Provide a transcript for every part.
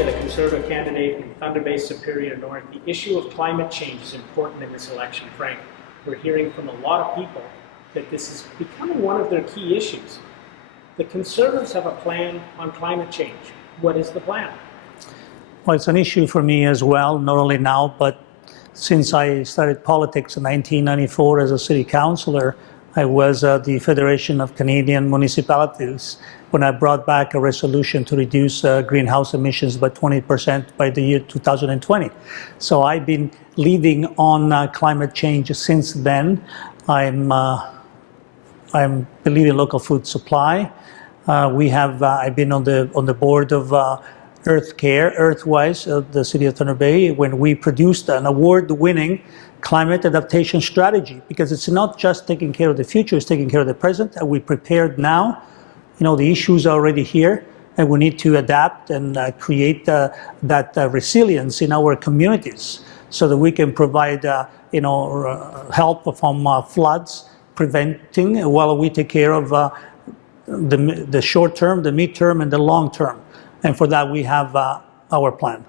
Pullia, the Conservative candidate in Thunder Bay Superior North, the issue of climate change is important in this election, Frank. We're hearing from a lot of people that this is becoming one of their key issues. The Conservatives have a plan on climate change. What is the plan? Well, it's an issue for me as well, not only now, but since I started politics in 1994 as a city councillor. I was at the Federation of Canadian Municipalities when I brought back a resolution to reduce greenhouse emissions by 20% by the year 2020. So I've been leading on climate change since then. I'm believe in local food supply. I've been on the board of Earthwise of the City of Thunder Bay when we produced an award-winning climate adaptation strategy, because it's not just taking care of the future, it's taking care of the present, and we prepared now. You know, the issues are already here, and we need to adapt and create that resilience in our communities so that we can provide help from floods, preventing, while we take care of the short term, the mid-term, and the long term. And for that, we have our plan.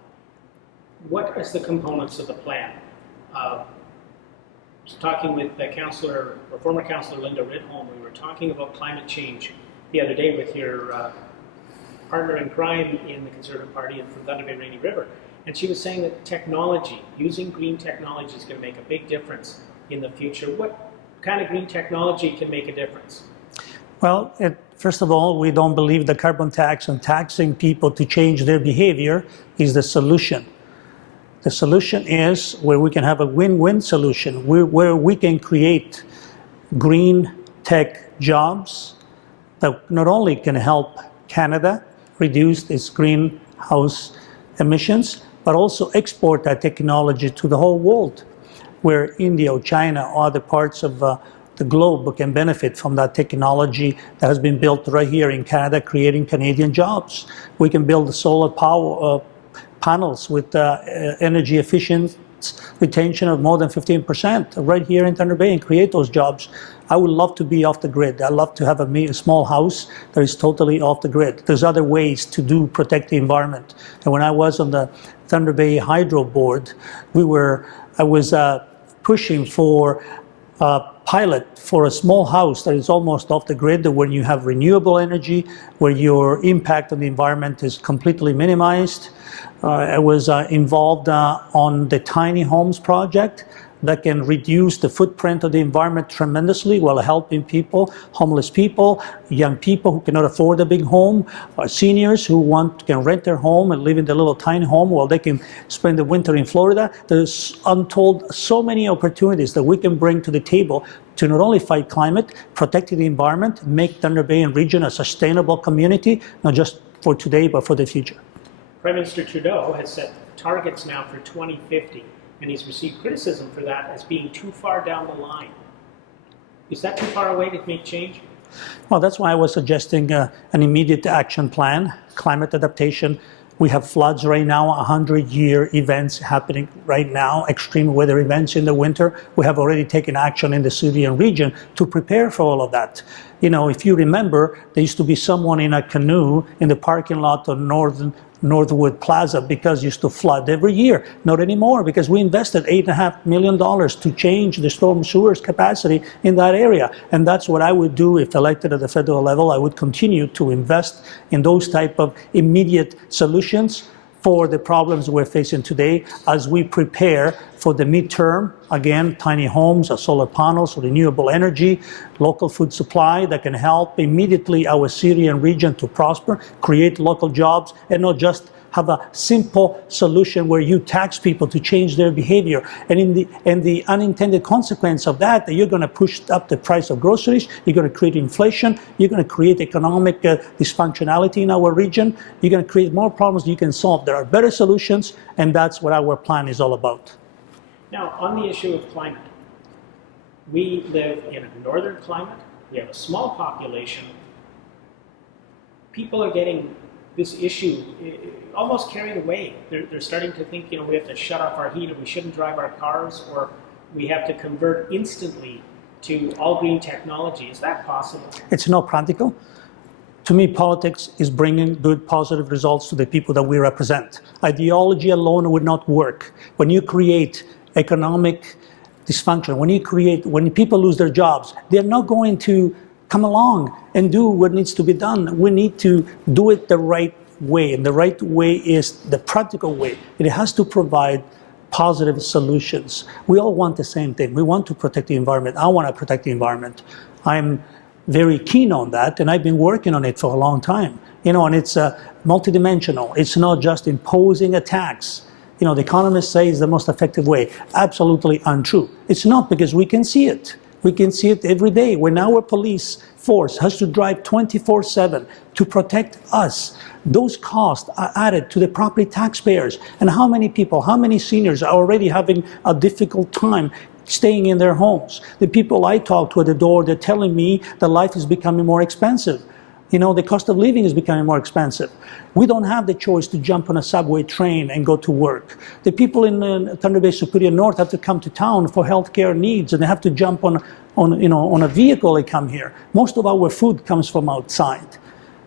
What is the components of the plan? I was talking with former councillor Linda Ridholm. We were talking about climate change the other day with your partner in crime in the Conservative Party and from Thunder Bay Rainy River. And she was saying that technology, using green technology, is going to make a big difference in the future. What kind of green technology can make a difference? Well, first of all, we don't believe the carbon tax and taxing people to change their behavior is the solution. The solution is where we can have a win-win solution, where we can create green tech jobs that not only can help Canada reduce its greenhouse emissions, but also export that technology to the whole world, where India or China or other parts of the globe can benefit from that technology that has been built right here in Canada, creating Canadian jobs. We can build the solar power panels with energy efficient retention of more than 15% right here in Thunder Bay and create those jobs. I would love to be off the grid. I'd love to have a small house that is totally off the grid. There's other ways to protect the environment. And when I was on the Thunder Bay Hydro Board, I was pushing for a pilot for a small house that is almost off the grid, when you have renewable energy, where your impact on the environment is completely minimized. I was involved on the tiny homes project that can reduce the footprint of the environment tremendously while helping people, homeless people, young people who cannot afford a big home, seniors who can rent their home and live in the little tiny home while they can spend the winter in Florida. There's untold so many opportunities that we can bring to the table to not only fight climate, protect the environment, make Thunder Bay and region a sustainable community, not just for today, but for the future. Prime Minister Trudeau has set targets now for 2050, and he's received criticism for that as being too far down the line. Is that too far away to make change? Well, that's why I was suggesting an immediate action plan, climate adaptation. We have floods right now, 100-year events happening right now, extreme weather events in the winter. We have already taken action in the city and region to prepare for all of that. You know, if you remember, there used to be someone in a canoe in the parking lot of Northwood Plaza because it used to flood every year. Not anymore, because we invested $8.5 million to change the storm sewers capacity in that area. And that's what I would do if elected at the federal level. I would continue to invest in those type of immediate solutions for the problems we're facing today as we prepare for the midterm. Again, tiny homes, solar panels, renewable energy, local food supply that can help immediately our city and region to prosper, create local jobs, and not just have a simple solution where you tax people to change their behavior. And the unintended consequence of that you're going to push up the price of groceries, you're going to create inflation, you're going to create economic dysfunctionality in our region, you're going to create more problems you can solve. There are better solutions, and that's what our plan is all about. Now, on the issue of climate, we live in a northern climate, we have a small population. People are getting this issue almost carried away. They're starting to think, we have to shut off our heat, or we shouldn't drive our cars, or we have to convert instantly to all green technology. Is that possible? It's not practical. To me, politics is bringing good, positive results to the people that we represent. Ideology alone would not work. When you create economic dysfunction, when people lose their jobs, they're not going to come along and do what needs to be done. We need to do it the right way, and the right way is the practical way. It has to provide positive solutions. We all want the same thing. We want to protect the environment. I want to protect the environment. I'm very keen on that, and I've been working on it for a long time. And it's multidimensional. It's not just imposing a tax. The economists say it's the most effective way. Absolutely untrue. It's not, because we can see it. We can see it every day when our police force has to drive 24/7 to protect us. Those costs are added to the property taxpayers. And how many people, how many seniors are already having a difficult time staying in their homes? The people I talk to at the door, they're telling me that life is becoming more expensive. The cost of living is becoming more expensive. We don't have the choice to jump on a subway train and go to work. The people in Thunder Bay Superior North have to come to town for healthcare needs, and they have to jump on a vehicle. They come here. Most of our food comes from outside.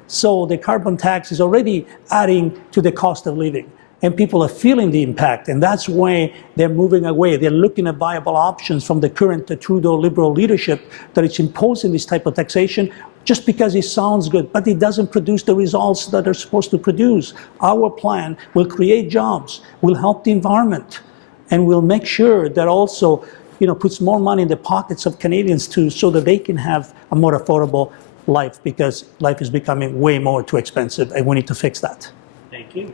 So the carbon tax is already adding to the cost of living, and people are feeling the impact, and that's why they're moving away. They're looking at viable options from the current Trudeau Liberal leadership that it's imposing this type of taxation just because it sounds good, but it doesn't produce the results that they're supposed to produce. Our plan will create jobs, will help the environment, and will make sure that also puts more money in the pockets of Canadians too, so that they can have a more affordable life, because life is becoming way more too expensive, and we need to fix that. Thank you.